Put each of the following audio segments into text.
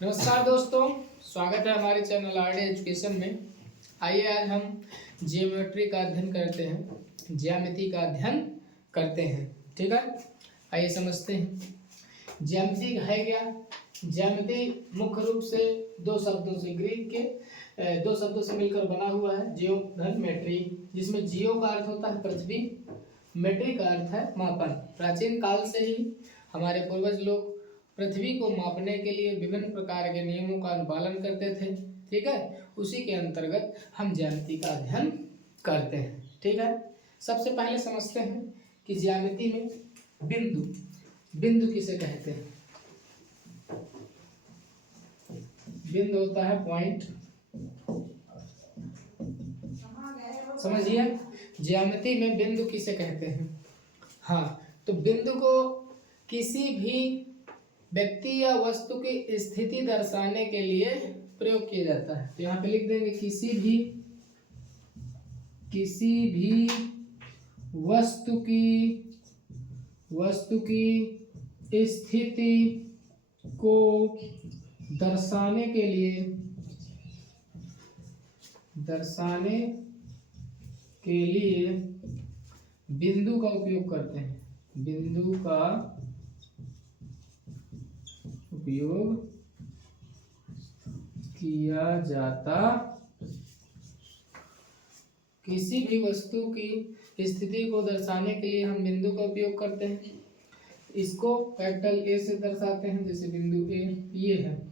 नमस्कार दोस्तों, स्वागत है हमारे चैनल आरडी एजुकेशन में। आइए आज हम जियोमेट्री का अध्ययन करते हैं, ज्यामिति का अध्ययन करते हैं। ठीक है, आइए समझते हैं ज्यामिति है क्या। ज्यामिति मुख्य रूप से दो शब्दों से ग्रीक के दो शब्दों से मिलकर बना हुआ है, जियो धन मेट्री, जिसमें जियो का अर्थ होता है पृथ्वी, मेट्री का अर्थ है मापन। प्राचीन काल से ही हमारे पूर्वज लोग पृथ्वी को मापने के लिए विभिन्न प्रकार के नियमों का अनुपालन करते थे। ठीक है, उसी के अंतर्गत हम ज्यामिति का अध्ययन करते हैं। ठीक है, सबसे पहले समझते हैं कि ज्यामिति में बिंदु किसे कहते हैं। बिंदु होता है पॉइंट। समझिए, ज्यामिति में बिंदु किसे कहते हैं। हाँ, तो बिंदु को किसी भी व्यक्ति या वस्तु की स्थिति दर्शाने के लिए प्रयोग किया जाता है। तो यहाँ पे लिख देंगे किसी भी वस्तु की स्थिति को दर्शाने के लिए बिंदु का उपयोग करते हैं। बिंदु का उपयोग किया जाता। किसी भी वस्तु की स्थिति को दर्शाने के लिए हम बिंदु का उपयोग करते हैं। इसको कैपिटल ए से दर्शाते हैं, जैसे बिंदु ए ये है,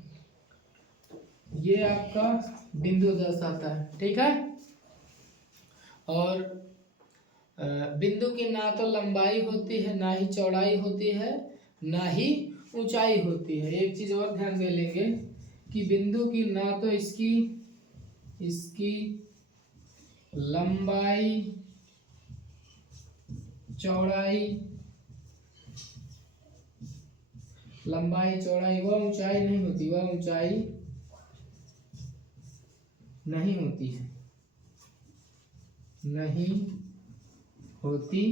ये आपका बिंदु दर्शाता है। ठीक है, और बिंदु की ना तो लंबाई होती है, ना ही चौड़ाई होती है, ना ही ऊंचाई होती है। एक चीज और ध्यान दे लेंगे कि बिंदु की ना तो इसकी लंबाई चौड़ाई वह ऊंचाई नहीं होती, नहीं होती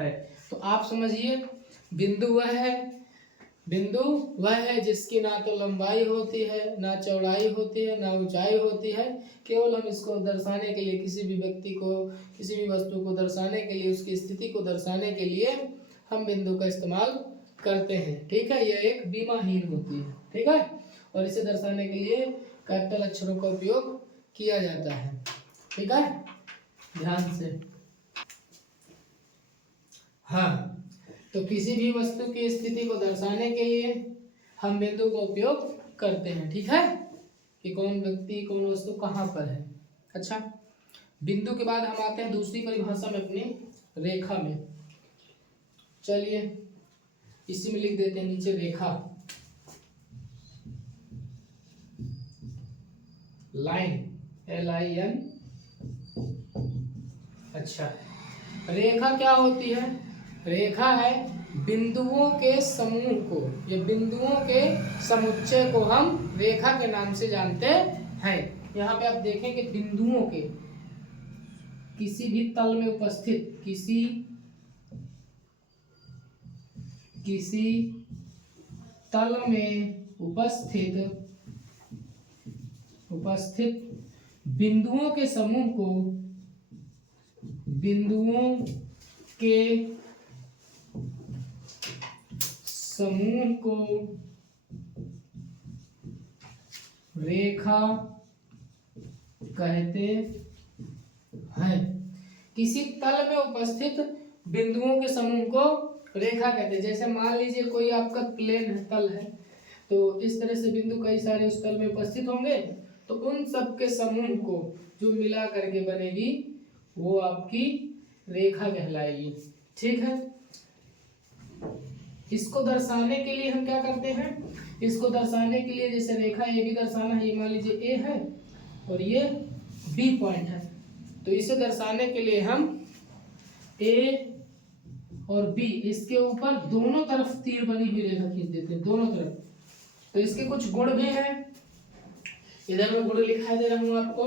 है। तो आप समझिए, बिंदु वह है जिसकी ना तो लंबाई होती है, ना चौड़ाई होती है, ना ऊंचाई होती है। केवल हम इसको दर्शाने के लिए, किसी भी व्यक्ति को, किसी भी वस्तु को दर्शाने के लिए, उसकी स्थिति को दर्शाने के लिए हम बिंदु का इस्तेमाल करते हैं। ठीक है, यह एक बीमाहीन होती है। ठीक है, और इसे दर्शाने के लिए कैपिटल अक्षरों का उपयोग किया जाता है। ठीक है, ध्यान से। हाँ, तो किसी भी वस्तु की स्थिति को दर्शाने के लिए हम बिंदु का उपयोग करते हैं। ठीक है, कि कौन व्यक्ति, कौन वस्तु कहाँ पर है। अच्छा, बिंदु के बाद हम आते हैं दूसरी परिभाषा में, अपनी रेखा में। चलिए इसी में लिख देते हैं नीचे रेखा, लाइन, LIN। अच्छा, रेखा क्या होती है। रेखा है बिंदुओं के समूह को, या बिंदुओं के समुच्चय को हम रेखा के नाम से जानते हैं। यहाँ पे आप देखें कि बिंदुओं के, किसी भी तल में उपस्थित, किसी तल में उपस्थित बिंदुओं के समूह को, रेखा कहते हैं। किसी तल में उपस्थित बिंदुओं के समूह को रेखा कहते हैं। जैसे मान लीजिए कोई आपका प्लेन है, तल है, तो इस तरह से बिंदु कई सारे उस तल में उपस्थित होंगे, तो उन सब के समूह को जो मिला करके बनेगी वो आपकी रेखा कहलाएगी। ठीक है, इसको दर्शाने के लिए हम क्या करते हैं, इसको दर्शाने के लिए, जैसे रेखा ए भी दर्शाना है, ये मान लीजिए ए है और ये बी पॉइंट है, तो इसे दर्शाने के लिए हम ए और बी, इसके ऊपर दोनों तरफ तीर बनी हुई रेखा खींच देते हैं, दोनों तरफ। तो इसके कुछ गुण भी हैं, इधर में गुण लिखा दे रहा हूं आपको।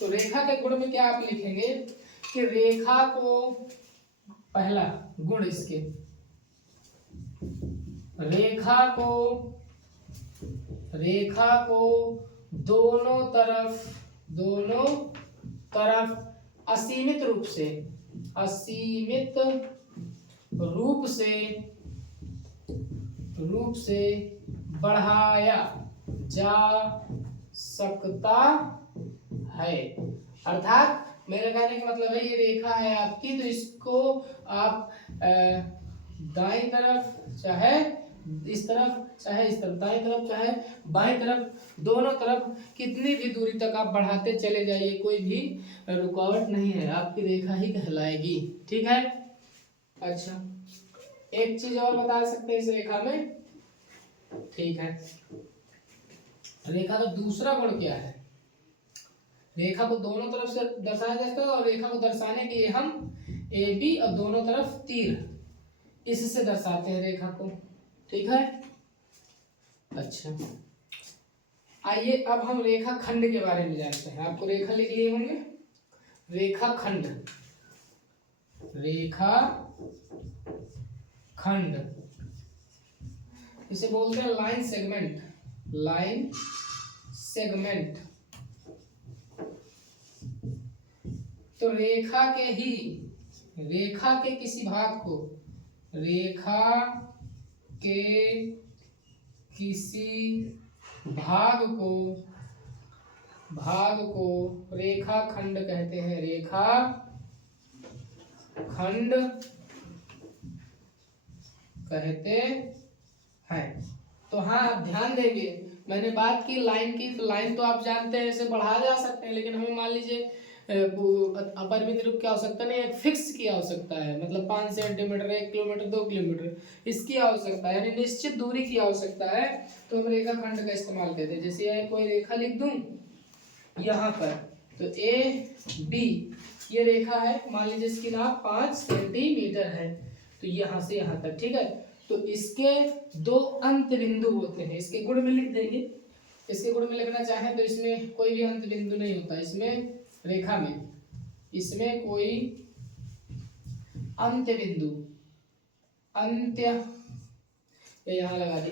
तो रेखा के गुण में क्या आप लिखेंगे कि रेखा को, पहला गुण इसके, रेखा को दोनों तरफ असीमित रूप से बढ़ाया जा सकता है। अर्थात मेरे कहने का मतलब है ये रेखा है आपकी, तो इसको आप दाईं तरफ चाहे इस तरफ चाहे इस तरफ, दाईं तरफ चाहे बाईं तरफ, दोनों तरफ कितनी भी दूरी तक आप बढ़ाते चले जाइए, कोई भी रुकावट नहीं है, आपकी रेखा ही कहलाएगी। ठीक है। अच्छा, एक चीज और बता सकते हैं इस रेखा में। ठीक है, रेखा का दूसरा गुण क्या है? रेखा को दोनों तरफ से दर्शाया जाता है और रेखा को दर्शाने के लिए हम ए बी और दोनों तरफ तीर, इससे दर्शाते हैं रेखा को। ठीक है। अच्छा, आइए अब हम रेखा खंड के बारे में जानते हैं। आपको रेखा लिख लिए होंगे, रेखा खंड इसे बोलते हैं लाइन सेगमेंट। तो रेखा के किसी भाग को रेखा खंड कहते हैं। रेखा खंड कहते हैं। तो हाँ, आप ध्यान देंगे, मैंने बात की लाइन की, तो लाइन तो आप जानते हैं इसे बढ़ाया जा सकते हैं, लेकिन हमें मान लीजिए अपरिमित रूप की आवश्यकता नहीं, एक फिक्स की आवश्यकता है, मतलब 5 सेंटीमीटर, 1 किलोमीटर, 2 किलोमीटर, इसकी आवश्यकता है, यानी निश्चित दूरी की आवश्यकता है, तो हम रेखा खंड का इस्तेमाल करते हैं। जैसे कोई रेखा लिख दूं यहाँ पर, तो ए बी ये रेखा है, मान लीजिए इसकी नाप 5 सेंटीमीटर है, तो यहाँ से यहाँ तक। ठीक है। तो इसके 2 अंत बिंदु होते हैं, इसके गुण में लिख देंगे। इसके गुण में लिखना चाहें तो इसमें कोई भी अंत बिंदु नहीं होता, इसमें रेखा में इसमें कोई अंत्य यहाँ लगा दी,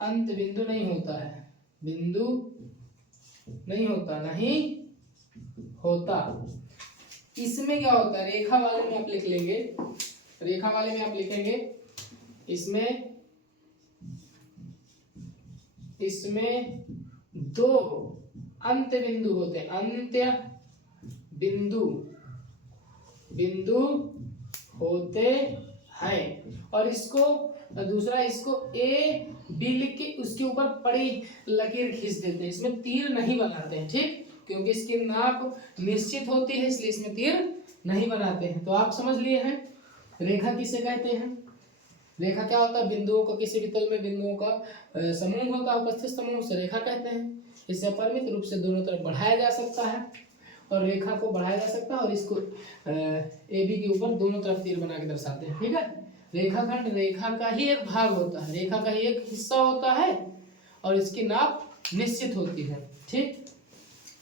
अंत बिंदु नहीं होता है, नहीं होता। इसमें क्या होता है, रेखा वाले में आप लिख लेंगे, रेखा वाले में आप लिखेंगे इसमें 2 अंत्य बिंदु होते हैं, अंत्य बिंदु होते हैं। और इसको दूसरा, इसको ए बी लिख के उसके ऊपर बड़ी लकीर खींच देते हैं, इसमें तीर नहीं बनाते हैं। ठीक, क्योंकि इसकी नाप निश्चित होती है, इसलिए इसमें तीर नहीं बनाते हैं। तो आप समझ लिए हैं रेखा किसे कहते हैं। रेखा क्या होता है, बिंदुओं का, किसी भी तल में बिंदुओं का समूह होता है, उपस्थित समूह से रेखा कहते हैं। इसे अपरिमित रूप से दोनों तरफ बढ़ाया जा सकता है, और रेखा को बढ़ाया जा सकता है, और इसको ए बी के ऊपर दोनों तरफ तीर बना के दर्शाते हैं। ठीक है। रेखाखंड रेखा का ही एक भाग होता है, रेखा का ही एक हिस्सा होता है, और इसकी नाप निश्चित होती है। ठीक,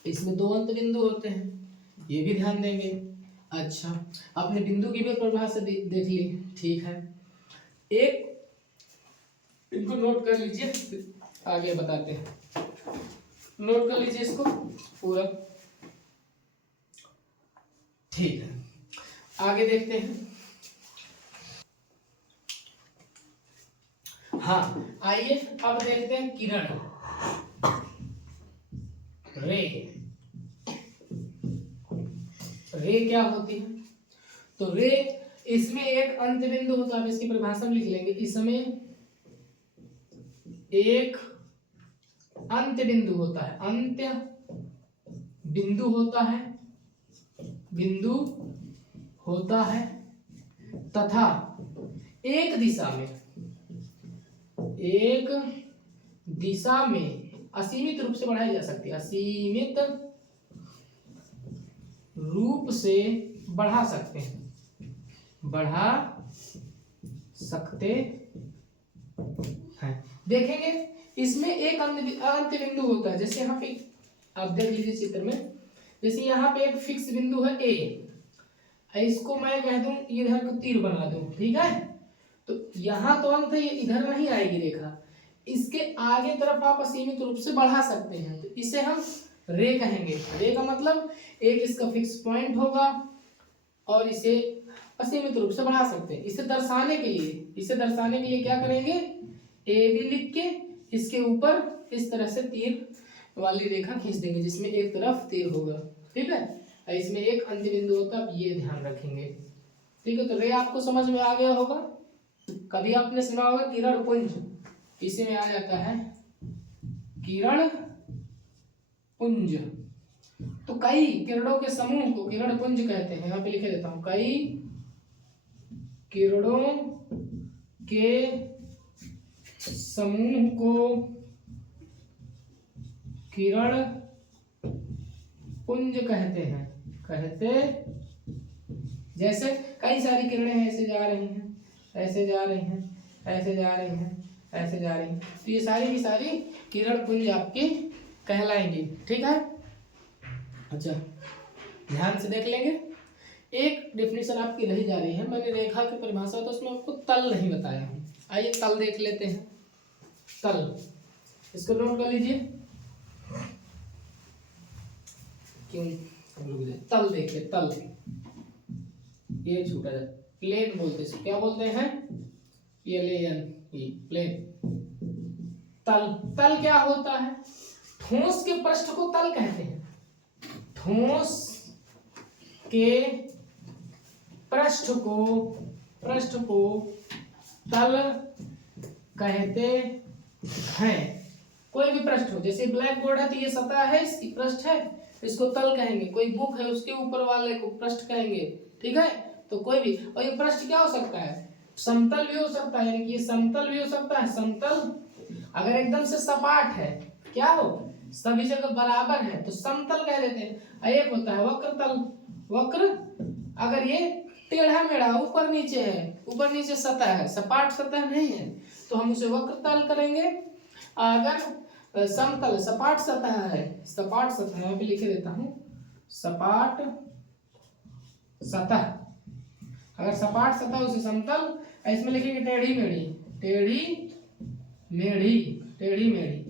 इसमें 2 अंत बिंदु होते हैं, ये भी ध्यान देंगे। अच्छा, आपने बिंदु की भी परिभाषा देख ली। ठीक है, एक इनको नोट कर लीजिए, आगे बताते हैं। नोट कर लीजिए इसको पूरा। ठीक है, आगे देखते हैं। हाँ, आइए अब देखते हैं किरण, रे क्या होती है। तो रे, इसमें एक अंत बिंदु होता है, इसकी परिभाषा में लिख लेंगे। इसमें एक अंत बिंदु होता है, अंत्य बिंदु होता है, तथा एक दिशा में असीमित रूप से बढ़ाई जा सकती है, असीमित रूप से बढ़ा सकते हैं। देखेंगे इसमें एक अंत्य बिंदु होता है, जैसे यहाँ पे आप देख लीजिए चित्र में, जैसे यहाँ पे एक फिक्स बिंदु है ए, इसको मैं कह दूं इधर को तीर बना दूं। ठीक है, तो यहाँ तो अंत है, ये इधर नहीं आएगी रेखा, इसके आगे तरफ आप असीमित रूप से बढ़ा सकते हैं, तो इसे हम रे कहेंगे। रे का मतलब एक इसका फिक्स पॉइंट होगा और इसे असीमित रूप से बढ़ा सकते हैं। इसे दर्शाने के लिए क्या करेंगे, ए बी लिख के इसके ऊपर इस तरह से तीर वाली रेखा खींच देंगे जिसमें एक तरफ तीर होगा, ठीक है। और इसमें एक अंतिम बिंदु होता है, ये ध्यान रखेंगे, ठीक है। तो रे आपको समझ में आ गया होगा। कभी आपने सुना होगा किरण पुंज, इसी में आ जाता है किरण पुंज। तो कई किरणों के समूह को किरण पुंज कहते हैं। यहाँ पे लिखे देता हूं, कई किरणों के समूह को किरण पुंज कहते हैं। जैसे कई सारी किरणें ऐसे जा रही हैं, ऐसे जा रही हैं, ऐसे जा रही हैं, ऐसे जा रही हैं, तो ये सारी की सारी किरण पुंज आपकी कहलाएंगी, ठीक है। अच्छा, ध्यान से देख लेंगे। एक डेफिनेशन आपकी रही जा रही है, मैंने रेखा की परिभाषा तो उसमें आपको तल नहीं बताया हूं। आइए तल देख लेते हैं। तल, इसको नोट कर लीजिए। क्यों तल देखिए, तल ये छूटा जाए, प्लेन बोलते हैं, क्या बोलते हैं, प्लेन। तल क्या होता है, ठोस के पृष्ठ को तल कहते हैं। ठोस के पृष्ठ को तल कहते हैं। कोई भी पृष्ठ हो, जैसे ब्लैक बोर्ड है तो ये सतह है, इसकी पृष्ठ है, इसको तल कहेंगे। कोई बुक है उसके ऊपर वाले को पृष्ठ कहेंगे, ठीक है। तो कोई भी, और ये पृष्ठ क्या हो सकता है, समतल भी हो सकता है, यानी कि ये समतल भी हो सकता है। समतल अगर एकदम से सपाट है, क्या हो, सभी जगह बराबर है, तो समतल कह देते हैं। एक होता है वक्र तल। वक्र अगर ये टेढ़ा मेढ़ा ऊपर नीचे है, ऊपर नीचे सतह है, सपाट सतह नहीं है, तो हम उसे वक्र तल करेंगे। अगर समतल सपाट सतह है, सपाट सतह यहाँ पे लिखे देता हूं, सपाट सतह, अगर सपाट सतह उसे समतल, इसमें लिखेंगे टेढ़ी मेढ़ी, टेढ़ी मेढ़ी, टेढ़ी मेढ़ी,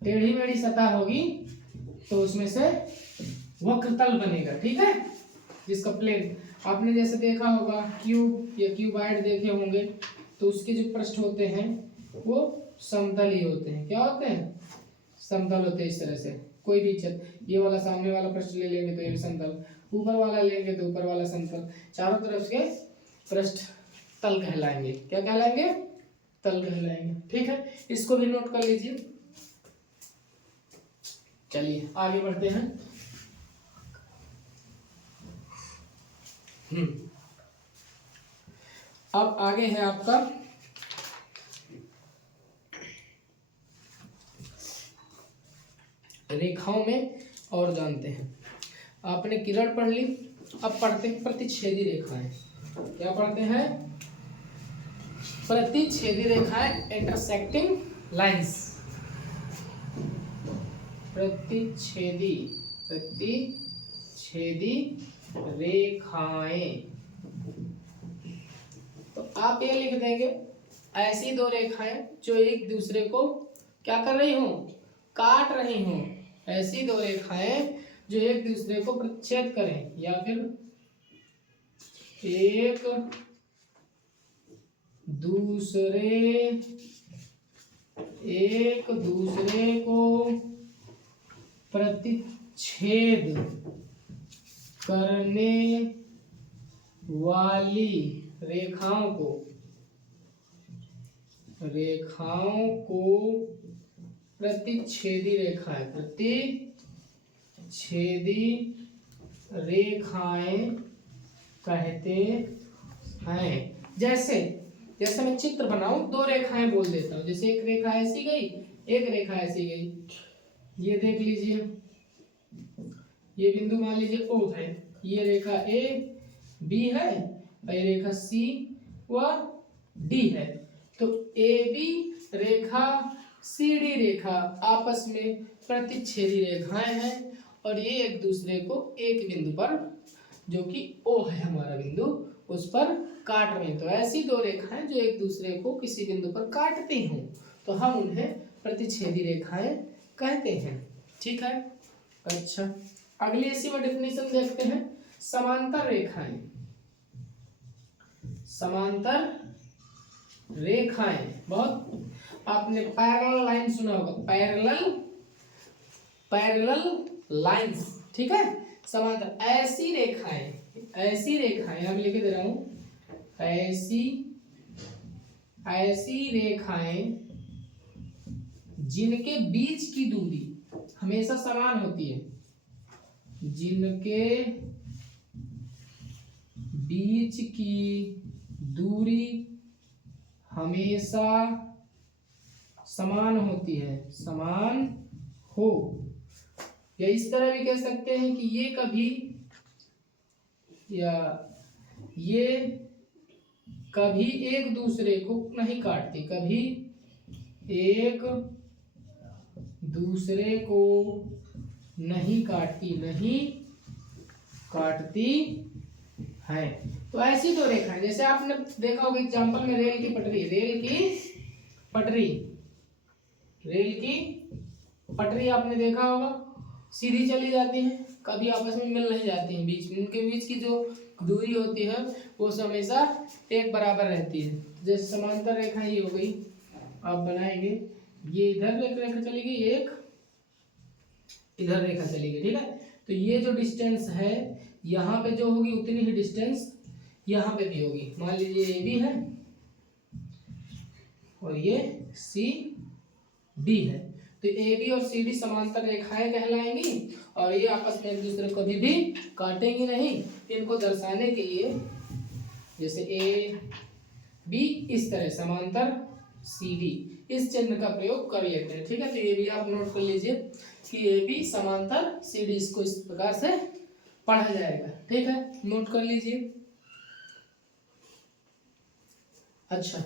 टेढ़ी मेढ़ी सतह होगी तो उसमें से वक्र तल बनेगा, ठीक है। जिसका प्लेन आपने जैसे देखा होगा, क्यूब या क्यूबाइड देखे होंगे, तो उसके जो पृष्ठ होते हैं वो समतल ही होते हैं। क्या होते हैं, समतल होते हैं। इस तरह से कोई भी छत, ये वाला सामने वाला पृष्ठ ले लेंगे तो ये समतल, ऊपर वाला लेंगे तो ऊपर वाला समतल, चारों तरफ के पृष्ठ तल कहलाएंगे। क्या कहलाएंगे, तल कहलाएंगे, ठीक है। इसको भी नोट कर लीजिए। चलिए आगे बढ़ते हैं। अब आगे है आपका रेखाओं में और जानते हैं। आपने किरण पढ़ ली, अब पढ़ते हैं प्रतिच्छेदी रेखाएं। क्या पढ़ते हैं, प्रतिच्छेदी रेखाएं, इंटरसेक्टिंग लाइंस। प्रतिच्छेदी रेखाएं, तो आप ये लिख देंगे, ऐसी दो रेखाएं जो एक दूसरे को क्या कर रही हो, काट रही हो। ऐसी दो रेखाएं जो एक दूसरे को प्रतिच्छेद करें, या फिर एक दूसरे को प्रतिच्छेद करने वाली रेखाओं को प्रतिच्छेदी रेखाएं कहते हैं। जैसे मैं चित्र बनाऊं, दो रेखाएं बोल देता हूं, जैसे एक रेखा ऐसी गई, एक रेखा ऐसी गई। ये देख लीजिए, ये बिंदु मान लीजिए O है, ये रेखा A B है, और ये रेखा C व D है। तो AB रेखा CD रेखा आपस में प्रतिच्छेदी रेखाएं हैं, और ये एक दूसरे को एक बिंदु पर, जो कि O है हमारा बिंदु, उस पर काट रहे हैं। तो ऐसी दो रेखाएं जो एक दूसरे को किसी बिंदु पर काटती हों तो हम उन्हें प्रतिच्छेदी रेखाएं कहते हैं। ठीक है। अच्छा, अगली इसी में डेफिनेशन देखते हैं। समांतर रेखाएं, समांतर रेखाएं, बहुत आपने पैरेलल लाइन सुना होगा, पैरेलल लाइंस। ठीक है। समांतर ऐसी रेखाएं, ऐसी रेखाएं अब लिख दे रहा हूं, ऐसी रेखाएं जिनके बीच की दूरी हमेशा समान होती है, जिनके बीच की दूरी हमेशा समान होती है, समान हो, या इस तरह भी कह सकते हैं कि ये कभी एक दूसरे को नहीं काटती, कभी एक दूसरे को नहीं काटती है। तो ऐसी दो रेखाएं, जैसे आपने देखा होगा एग्जांपल में रेल की पटरी आपने देखा होगा, सीधी चली जाती है, कभी आपस में मिल नहीं जाती हैं, बीच में उनके बीच की जो दूरी होती है वो हमेशा एक बराबर रहती है। जैसे समांतर रेखा ये हो गई, आप बनाएंगे, ये इधर एक रेखा चली गई, एक इधर रेखा चली गई। ठीक है। तो ये जो डिस्टेंस है यहाँ पे जो होगी उतनी ही डिस्टेंस यहाँ पे भी होगी। मान लीजिए ये भी है और ये सी डी है, तो ए बी और सी डी समांतर रेखाएं कहलाएंगी और ये आपस में एक दूसरे को कभी भी काटेंगी नहीं। इनको दर्शाने के लिए जैसे ए बी इस तरह समांतर सी डी, इस चिन्ह का प्रयोग कर लेते हैं। ठीक है। तो ये भी आप नोट कर लीजिए कि ए बी समांतर सी डी, इसको इस प्रकार से पढ़ा जाएगा। ठीक है, नोट कर लीजिए। अच्छा,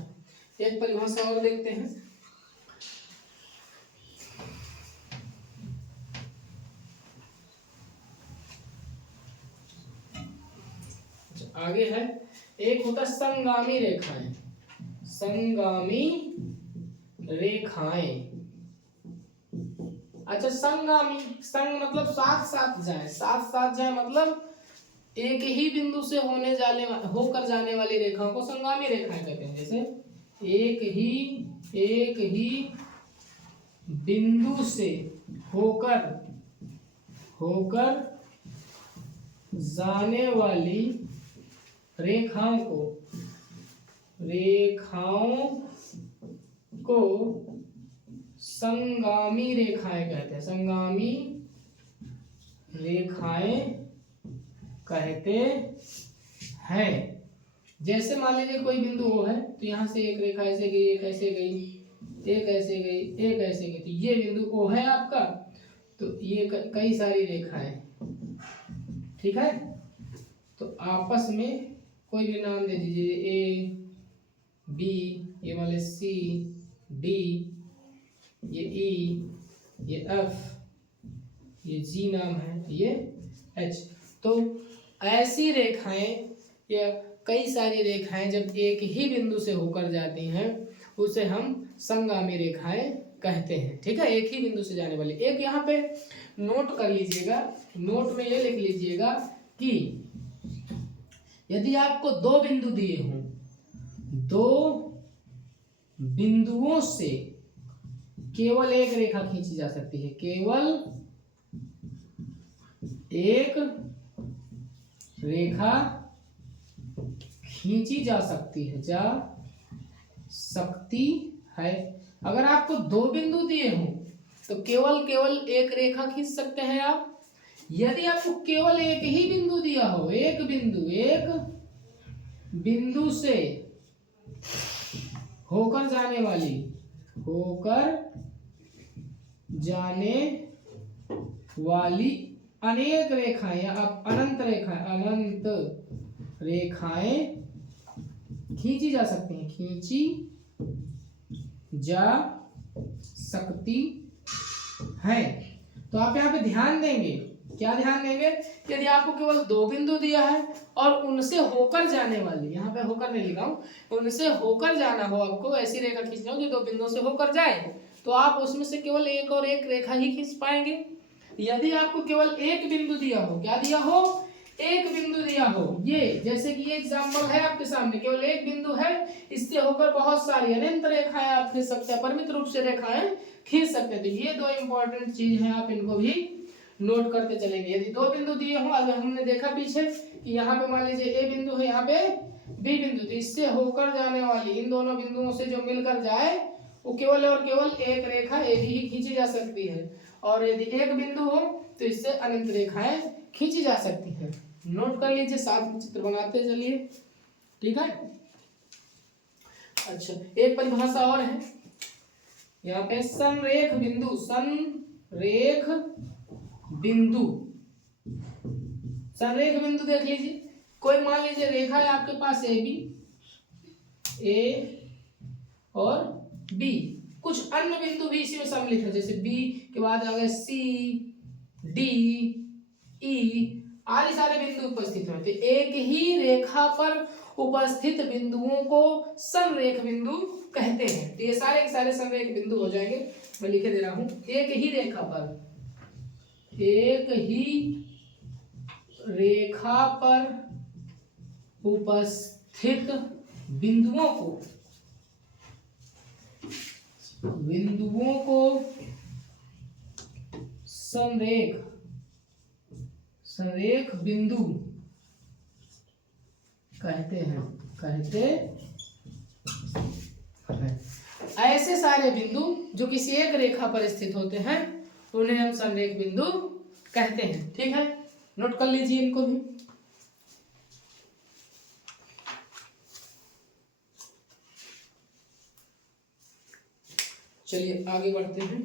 एक परिभाषा और देखते हैं। आगे है, एक होता संगामी रेखाएं, संगामी रेखाएं। अच्छा, संगामी, संग मतलब साथ साथ जाए मतलब एक ही बिंदु से होकर जाने वाली रेखाओं को संगामी रेखाएं कहते हैं। जैसे एक ही बिंदु से होकर जाने वाली रेखाओं को संगामी रेखाएं कहते हैं, संगामी रेखाएं कहते हैं। जैसे मान लीजिए कोई बिंदु O है, तो यहाँ से एक रेखा ऐसे गई, एक ऐसे गई, एक ऐसे गई, एक ऐसे गई, तो ये बिंदु O है आपका। तो ये कई सारी रेखाएं, ठीक है। तो आपस में कोई भी नाम दे दीजिए, ए बी, ये मान लीजिए सी डी, ये ई, ये एफ, ये जी नाम है, ये एच। तो ऐसी रेखाएं या कई सारी रेखाएं जब एक ही बिंदु से होकर जाती हैं उसे हम संगामी रेखाएं कहते हैं। ठीक है, एक ही बिंदु से जाने वाली। एक यहाँ पे नोट कर लीजिएगा, नोट में ये लिख लीजिएगा कि यदि आपको दो बिंदु दिए हों, दो बिंदुओं से केवल एक रेखा खींची जा सकती है, केवल एक रेखा खींची जा सकती है, अगर आपको दो बिंदु दिए हों तो केवल एक रेखा खींच सकते हैं आप। यदि आपको केवल एक ही बिंदु दिया हो, एक बिंदु से होकर जाने वाली अनेक रेखाएं या अनंत रेखाएं खींची जा सकती हैं, तो आप यहाँ पे ध्यान देंगे क्या ध्यान देंगे, यदि आपको केवल दो बिंदु दिया है और उनसे होकर जाने वाली, यहाँ पे होकर नहीं लिखा हूँ, उनसे होकर जाना हो, आपको ऐसी रेखा खींचना हो जो दो बिंदुओं से होकर जाए, तो आप उसमें से केवल एक और एक रेखा ही खींच पाएंगे। यदि आपको केवल एक बिंदु दिया हो, क्या दिया हो, एक बिंदु दिया हो, ये जैसे कि ये एग्जाम्पल है आपके सामने, केवल एक बिंदु है, इससे होकर बहुत सारी अनंत रेखाएं आप खींच सकते हैं, परिमित रूप से रेखाएं खींच सकते हैं। तो ये दो इंपॉर्टेंट चीज है, आप इनको भी नोट करते चलेंगे। यदि दो बिंदु दिए हो, अगर हमने देखा पीछे कि यहाँ पे मान लीजिए ए बिंदु है, यहाँ पे बी बिंदु, तो इससे होकर जाने वाली इन दोनों बिंदुओं से जो मिलकर जाए वो केवल और केवल एक रेखा ए बी ही खींची जा सकती है, और यदि एक बिंदु हो तो इससे अनंत रेखाएं खींची जा सकती हैं। नोट कर लीजिए, साथ में चित्र बनाते चलिए, ठीक है। अच्छा, एक परिभाषा और है यहाँ पे, संरेख बिंदु, संरेख बिंदु, संरेख बिंदु देख लीजिए, कोई मान लीजिए रेखा है आपके पास ए बी, ए और बी, कुछ अन्य बिंदु भी इसी में सम्मिलित है, जैसे बी के बाद आ गए सी, डी, ई आदि सारे बिंदु उपस्थित हैं। तो एक ही रेखा पर उपस्थित बिंदुओं को संरेख बिंदु कहते हैं। तो ये सारे के सारे संरेख बिंदु हो जाएंगे, मैं लिखे दे रहा हूं, एक ही रेखा पर, एक ही रेखा पर उपस्थित बिंदुओं को संरेख बिंदु कहते हैं। ऐसे सारे बिंदु जो किसी एक रेखा पर स्थित होते हैं उन्हें हम संरेख बिंदु कहते हैं, ठीक है। नोट कर लीजिए इनको भी। चलिए आगे बढ़ते हैं।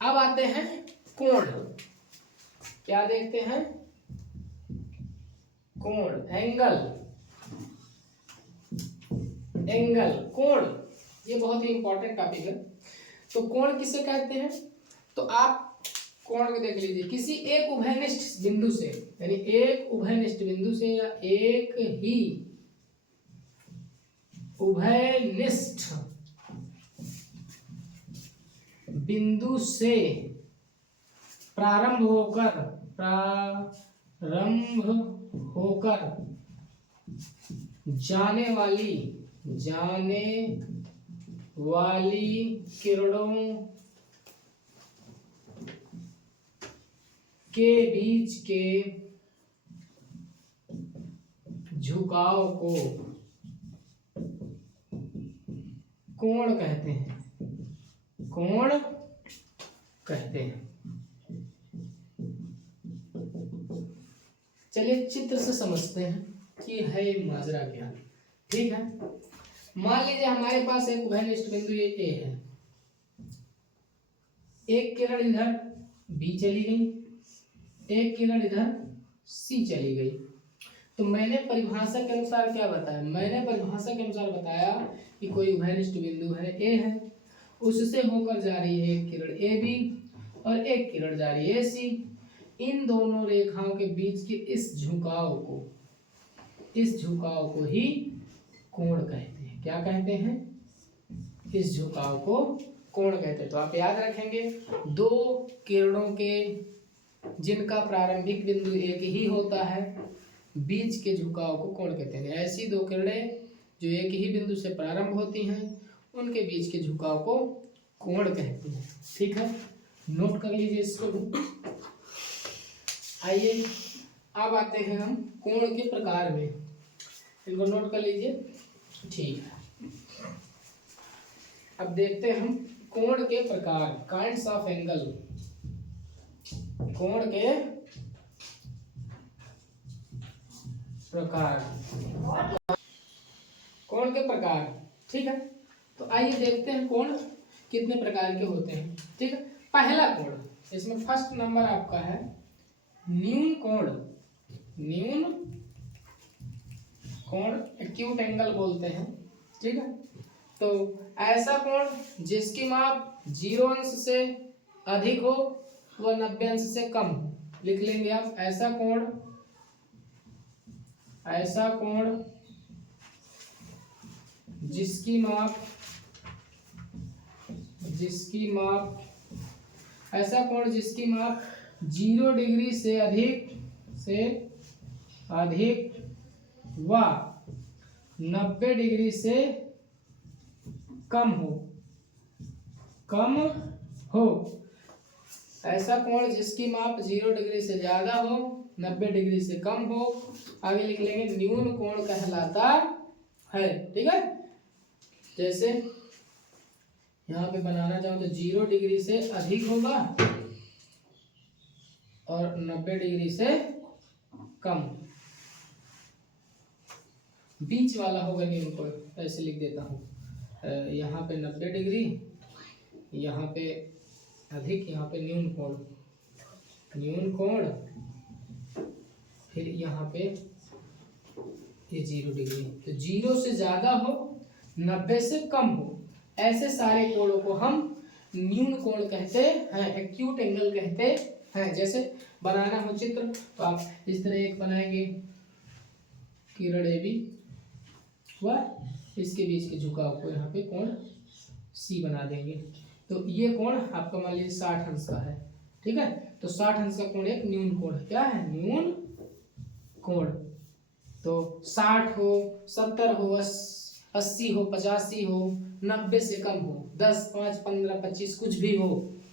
अब आते हैं कोण। क्या देखते हैं, कोण, एंगल, कोण, ये बहुत ही इंपॉर्टेंट टॉपिक है। तो कोण किसे कहते हैं, तो आप कोण को देख लीजिए, किसी एक उभयनिष्ठ बिंदु से, यानी एक उभयनिष्ठ बिंदु से या एक ही उभयनिष्ठ बिंदु से प्रारंभ होकर जाने वाली किरणों के बीच के झुकाव को कोण कहते हैं। चलिए चित्र से समझते हैं कि है माजरा क्या, ठीक है। मान लीजिए हमारे पास एक उभयनिष्ठ बिंदु ये ए है, एक किरण इधर बी चली गई, एक किरण इधर सी चली गई। तो मैंने परिभाषा के अनुसार क्या बताया, मैंने परिभाषा के अनुसार बताया कि कोई उभयनिष्ठ बिंदु है ए है, उससे होकर जा रही है एक किरण ए बी और एक किरण जा रही है ए सी। इन दोनों रेखाओं के बीच के इस झुकाव को ही कोण कहते हैं। क्या कहते हैं, इस झुकाव को कोण कहते हैं। तो आप याद रखेंगे, दो किरणों के जिनका प्रारंभिक बिंदु एक ही होता है, बीच के झुकाव को कोण कहते हैं। ऐसी दो किरणें जो एक ही बिंदु से प्रारंभ होती हैं, उनके बीच के झुकाव को कोण कहते हैं, ठीक है। नोट कर लीजिए इसको। आइए अब आते हैं हम कोण के प्रकार में, इनको नोट कर लीजिए, ठीक है। अब देखते हैं हम कोण के प्रकार, काइंड्स ऑफ एंगल, कोण के प्रकार, ठीक है। तो आइए देखते हैं कोण कितने प्रकार के होते हैं, ठीक है। पहला कोण, इसमें फर्स्ट नंबर आपका है न्यून कोण। न्यून कोण एक्यूट एंगल बोलते हैं, ठीक है। तो ऐसा कोण जिसकी माप 0 अंश से अधिक हो व 90 अंश से कम हो। लिख लेंगे आप, ऐसा कोण जिसकी माप ऐसा कोण जिसकी माप 0 डिग्री से अधिक व 90 डिग्री से कम हो। ऐसा कोण जिसकी माप 0 डिग्री से ज्यादा हो, 90 डिग्री से कम हो, आगे लिख लेंगे न्यून कोण कहलाता है, ठीक है। जैसे यहाँ पे बनाना चाहो तो 0 डिग्री से अधिक होगा और 90 डिग्री से कम, बीच वाला होगा न्यून कोण। ऐसे लिख देता हूँ, यहाँ पे 90 डिग्री, यहाँ पे अधिक, यहाँ पे न्यून कोण, फिर यहाँ पे ये 0 डिग्री। तो 0 से ज्यादा हो, 90 से कम हो, ऐसे सारे कोणों को हम न्यून कोण कहते हैं, एक्यूट एंगल कहते हैं। जैसे बनाना हो चित्र तो आप इस तरह एक बनाएंगे, किरण ए बी व इसके बीच के झुकाव को यहाँ पे कोण सी बना देंगे। तो ये कोण आपका मान लीजिए 60 अंश का है, ठीक है। तो 60 अंश का कोण एक न्यून कोण है। क्या है? न्यून कोण। तो 60 हो, 70 हो, 80 हो, 85 हो, 90 से कम हो, 10, 5, 15, 25 कुछ भी हो,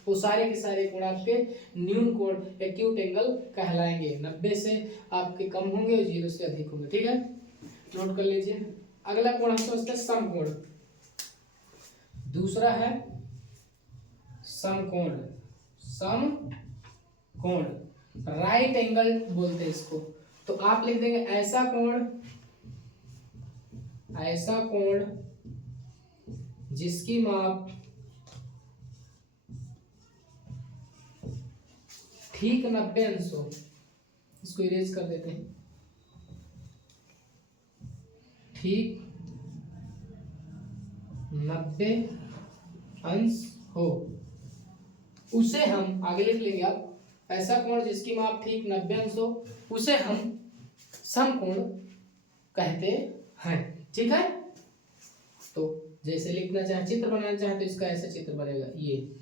वो सारे के सारे कोण आपके न्यून कोण एक्यूट एंगल कहलाएंगे। 90 से आपके कम होंगे और 0 से अधिक होंगे, ठीक है। नोट कर लीजिए। अगला कोण हम सोचते हैं समकोण। दूसरा है समकोण। समकोण राइट एंगल बोलते हैं इसको। तो आप लिख देंगे ऐसा कोण जिसकी माप ठीक 90 अंश हो। इसको इरेज कर देते हैं। ठीक 90 अंश हो, उसे हम आगे लिख लेंगे। आप ऐसा कोण जिसकी माप ठीक 90 अंश हो, उसे हम समकोण कहते हैं, ठीक है। तो जैसे लिखना चाहे, चित्र बनाना चाहे तो इसका ऐसा चित्र बनेगा। ये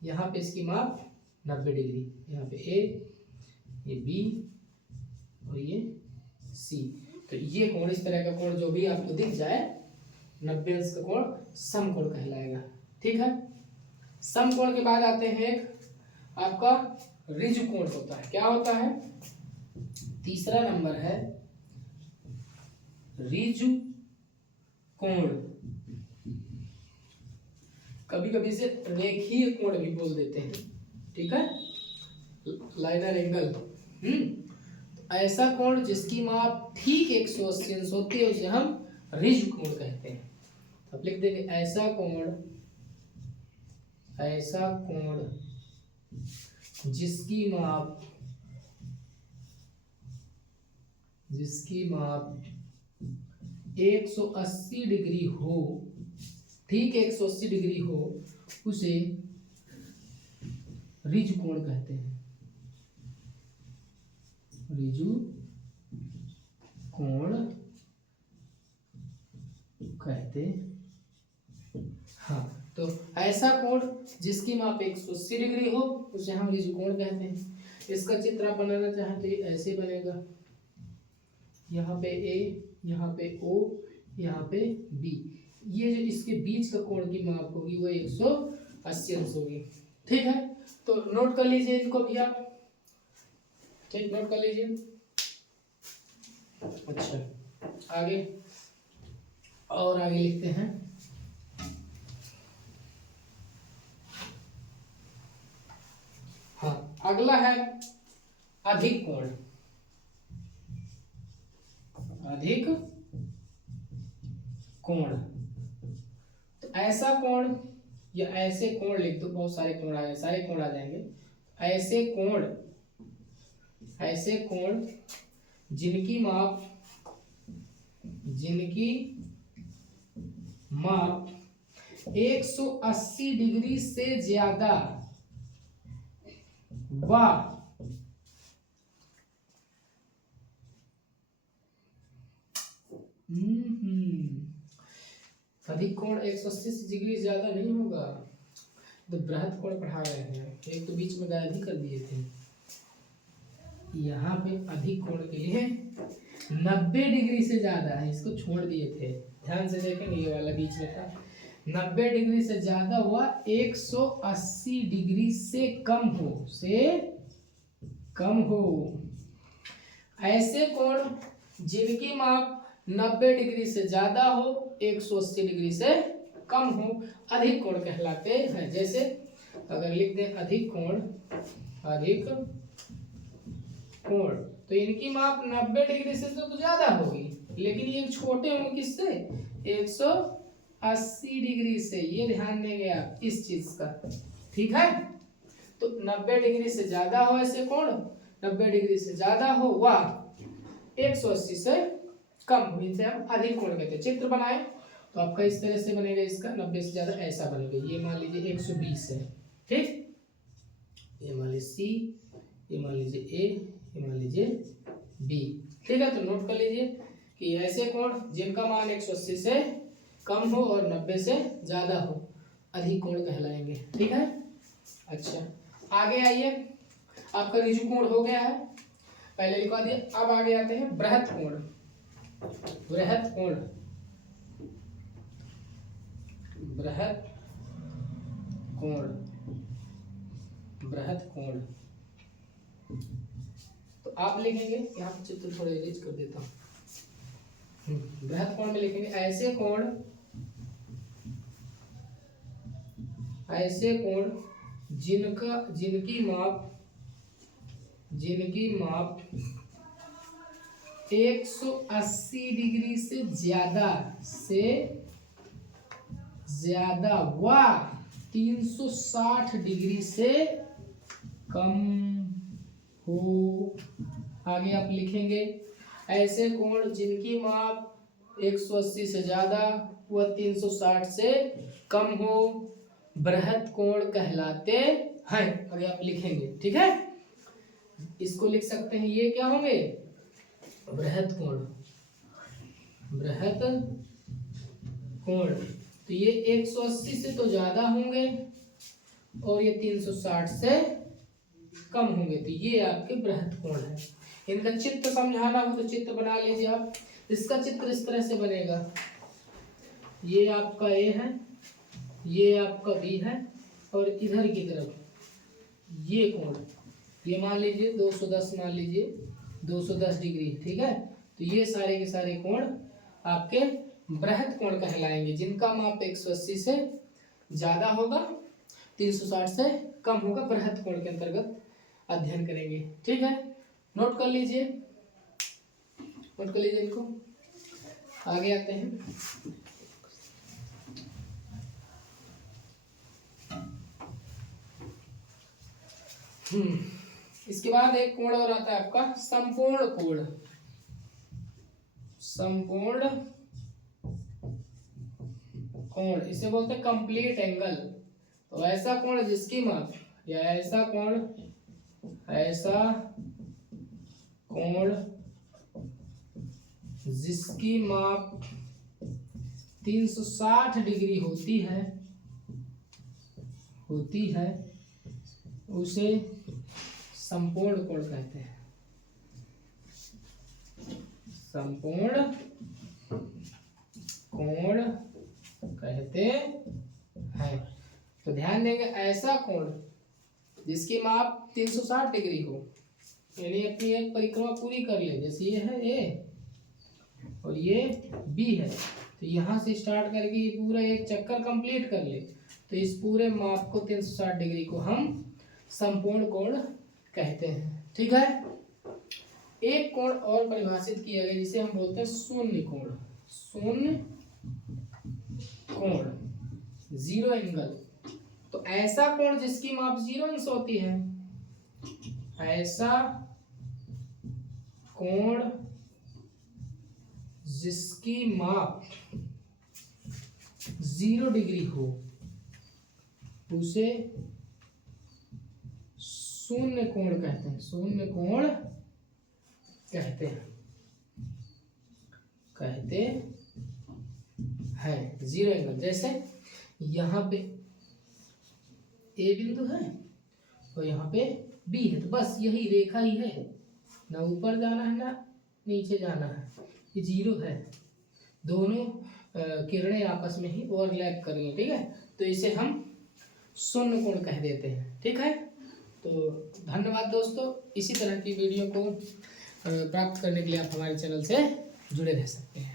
यहाँ पे इसकी माप 90 डिग्री, यहाँ पे ए, ये बी और ये सी। तो ये कोण, इस तरह का कोण जो भी आपको दिख जाए 90 अंश का कोण समकोण कहलाएगा, ठीक है। समकोण के बाद आते हैं एक आपका ऋजु कोण होता है। क्या होता है? तीसरा नंबर है ऋजु कोण। कभी कभी इसे रेखीय कोण भी बोल देते हैं, ठीक है, लाइनर एंगल। ऐसा कोण जिसकी माप ठीक 180 अंश होती है उसे हम ऋजु कोण कहते हैं। अब लिख देंगे ऐसा कोण जिसकी माप 180 डिग्री हो, ठीक 180 डिग्री हो, उसे ऋजु कोण कहते हैं। ऋजु कोण कहते हाँ। तो ऐसा कोण जिसकी माप 180 डिग्री हो उसे हम ऋजु कोण कहते हैं। इसका चित्र आप बनाना चाहें तो ये ऐसे बनेगा। यहाँ पे ए, यहाँ पे ओ, यहाँ पे बी। ये जो इसके बीच का कोण की माप होगी वो 180 अंश होगी, ठीक है। तो नोट कर लीजिए इनको भी आप, ठीक, नोट कर लीजिए। अच्छा, आगे और आगे लिखते हैं। हाँ, अगला है अधिक कोण। अधिक कोण तो ऐसा कोण या ऐसे कोण लिख दो, बहुत सारे कोण आ जाए, सारे कोण आ जाएंगे। ऐसे कोण जिनकी माप 180 डिग्री से ज्यादा व अधिक कोण 180 डिग्री ज्यादा नहीं होगा, तो बृहत कोण पढ़ा रहे हैं, एक तो बीच में गायब ही कर दिए थे। यहाँ पे अधिक कोण के लिए 90 डिग्री से ज्यादा है, इसको छोड़ दिए थे, ध्यान से देखेंगे, ये वाला बीच में था। 90 डिग्री से ज्यादा हुआ 180 डिग्री से कम हो ऐसे कोण जिनकी माप 90 डिग्री से ज्यादा हो 180 डिग्री से कम हो अधिक कोण कहलाते हैं। जैसे अगर लिख दें अधिक कोण तो इनकी माप 90 डिग्री से तो ज्यादा होगी, लेकिन ये छोटे होंगे किससे, 180 डिग्री से। ये ध्यान देंगे आप इस चीज का, ठीक है। तो 90 डिग्री से ज्यादा हो ऐसे कोण, 90 डिग्री से ज्यादा हो व 180 से कम हो, इनसे हम अधिक कोण कहते हैं। चित्र बनाए तो आपका इस तरह से बनेगा, इसका 90 से ज्यादा ऐसा बनेगा। ये मान लीजिए 120 है, ठीक, ये मान लीजिए सी, ये मान लीजिए ए, ये मान लीजिए बी, ठीक है। तो नोट कर लीजिए कि ऐसे कोण जिनका मान 180 से कम हो और 90 से ज्यादा हो अधिक कोण कहलाएंगे, ठीक है। अच्छा आगे आइए, आपका ऋजु कोण हो गया है, पहले लिखवा दिया। अब आगे आते हैं बृहत कोण। बृहत कोण तो आप लिखेंगे, यहाँ पे चित्र थोड़ा इरेज कर देता हूँ। बृहत कोण में लिखेंगे ऐसे कोण जिनकी माप 180 डिग्री से ज्यादा व 360 डिग्री से कम हो। आगे आप लिखेंगे ऐसे कोण जिनकी माप 180 से ज्यादा व 360 से कम हो बृहत कोण कहलाते हैं। आगे आप लिखेंगे, ठीक है। इसको लिख सकते हैं, ये क्या होंगे, बृहत कोण। तो ये 180 से तो ज्यादा होंगे और ये 360 से कम होंगे, तो ये आपके बृहत कोण है। इनका चित्र समझाना हो तो चित्र बना लीजिए आप। इसका चित्र इस तरह से बनेगा, ये आपका ए है, ये आपका बी है और इधर की तरफ ये कोण, ये मान लीजिए 210, मान लीजिए 210 डिग्री, ठीक है। तो ये सारे के सारे कोण आपके बृहत कोण कहलाएंगे, जिनका माप 180 से ज्यादा होगा 360 से कम होगा, बृहत कोण के अंतर्गत अध्ययन करेंगे, ठीक है। नोट कर लीजिए इनको। आगे आते हैं, इसके बाद एक कोण और आता है आपका संपूर्ण कोण, इसे बोलते हैं कंप्लीट एंगल। तो ऐसा कोण जिसकी माप, या ऐसा कोण जिसकी माप 360 डिग्री होती है उसे संपूर्ण कोण कहते हैं। संपूर्ण कोण कहते हैं। तो ध्यान देंगे, ऐसा कोण जिसकी माप 360 डिग्री हो, यानी अपनी एक परिक्रमा पूरी कर ले, जैसे ये है ए और ये बी है, तो यहाँ से स्टार्ट करके ये पूरा एक चक्कर कंप्लीट कर ले, तो इस पूरे माप को 360 डिग्री को हम संपूर्ण कोण कहते हैं, ठीक है। एक कोण और परिभाषित किया गया जिसे हम बोलते हैं शून्य कोण, जीरो एंगल। तो ऐसा कोण जिसकी माप 0 अंश होती है, ऐसा कोण जिसकी माप 0 डिग्री हो उसे शून्य कोण कहते हैं। शून्य कोण कहते हैं 0 एंगल। जैसे यहाँ पे ए बिंदु है और यहाँ पे बी है, तो बस यही रेखा ही है, ना ऊपर जाना है ना नीचे जाना है, ये 0 है। दोनों किरणें आपस में ही ओवरलैप कर रही हैं, ठीक है, तो इसे हम शून्य कोण कह देते हैं, ठीक है। तो धन्यवाद दोस्तों। इसी तरह की वीडियो को प्राप्त करने के लिए आप हमारे चैनल से जुड़े रह सकते हैं।